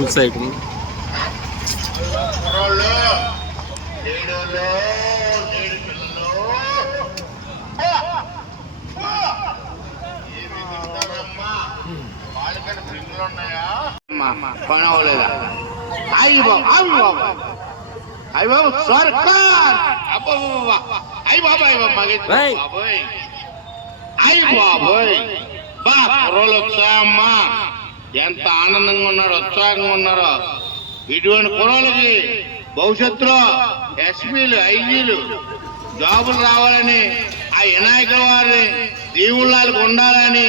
Full site పని అవ్వలేదా? అయ్యి బాబు అవి బాబు అయ్యి బాబు సర్కార్ అయ్యి బాబు అయ్యి బాబు బాబోయ్ అయ్యి బాబోయ్ బా కుర్రోళ్ళు వచ్చాయమ్మా, ఎంత ఆనందంగా ఉన్నారో ఉత్సాహంగా ఉన్నారో. ఇటువంటి కుర్రోళ్ళకి భవిష్యత్తులో ఎస్పీలు ఐజీలు జాబులు రావాలని, ఆ వినాయకుల వారిని దేవుళ్ళకి ఉండాలని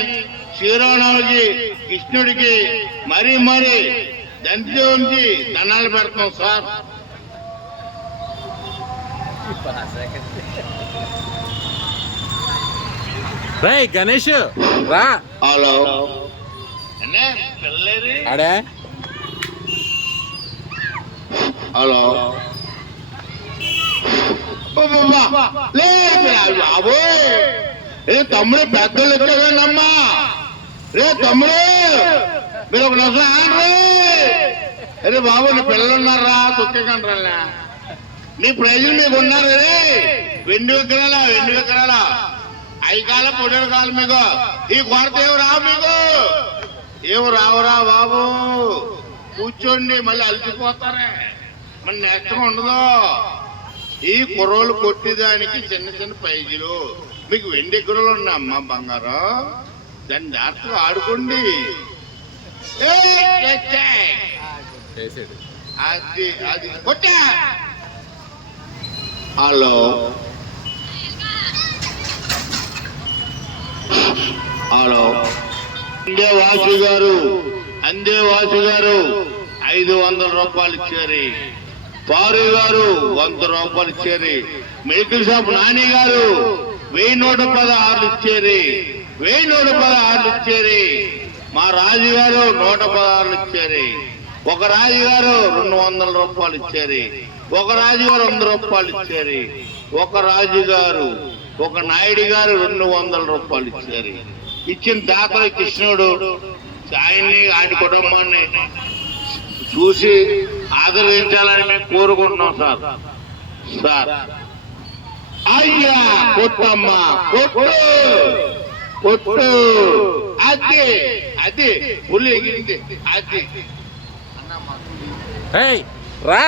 శ్రీరాముడికి కృష్ణుడికి మరీ మరీ దంతి ఉంచి దండాలు పెడతాం సార్. రేయ్ గణేష్ రా. హలో అడే హలో బాబోయ్ రే తమ్ముడు పెద్దలు ఎక్కడమ్మా, రే తమ్ముడు మీరు ఒక నిమిషం అరే బాబు నీ పిల్లలు ఉన్నారా తొక్కేకంటారా, నీ ప్రజలు మీకు ఉన్నారు రే. వెండి విగ్రహాలా ఐకాల పొడి కాలు మీకు ఈ కొరత ఏమి రావు, మీకు ఏమి రావురా బాబు. కూర్చోండి, మళ్ళీ అలసిపోతారే, మన నేత్రం ఉండదు. ఈ కుర్రోలు కొట్టేదానికి చిన్న చిన్న ప్రైజులు, మీకు వెండి ఎగురలు ఉన్నాయి అమ్మా బంగారం, దాన్ని జాగ్రత్తగా ఆడుకోండి. అది అది కొట్టా. హలో హలో అందే వాసు గారు 500 రూపాయలు ఇచ్చారు. పారు గారు 100 రూపాయలు ఇచ్చారు. మెడికల్ షాప్ నాని గారు 1116 ఇచ్చారు. 1116 ఇచ్చారు. మా రాజుగారు 116 ఇచ్చారు. ఒక రాజుగారు 200 రూపాయలు ఇచ్చారు. ఒక రాజుగారు 100 రూపాయలు ఇచ్చారు. ఒక రాజుగారు ఒక నాయుడు గారు 200 రూపాయలు ఇచ్చారు. ఇచ్చిన దాతలు కృష్ణుడు ఆయన్ని ఆయన కుటుంబాన్ని చూసి ఆదరించాలని మేము కోరుకుంటున్నాం సార్. సార్ అయ్యా కొట్టమ్మా కొట్టు కొట్టు, అది అది పులి ఎగిరింది అది రా.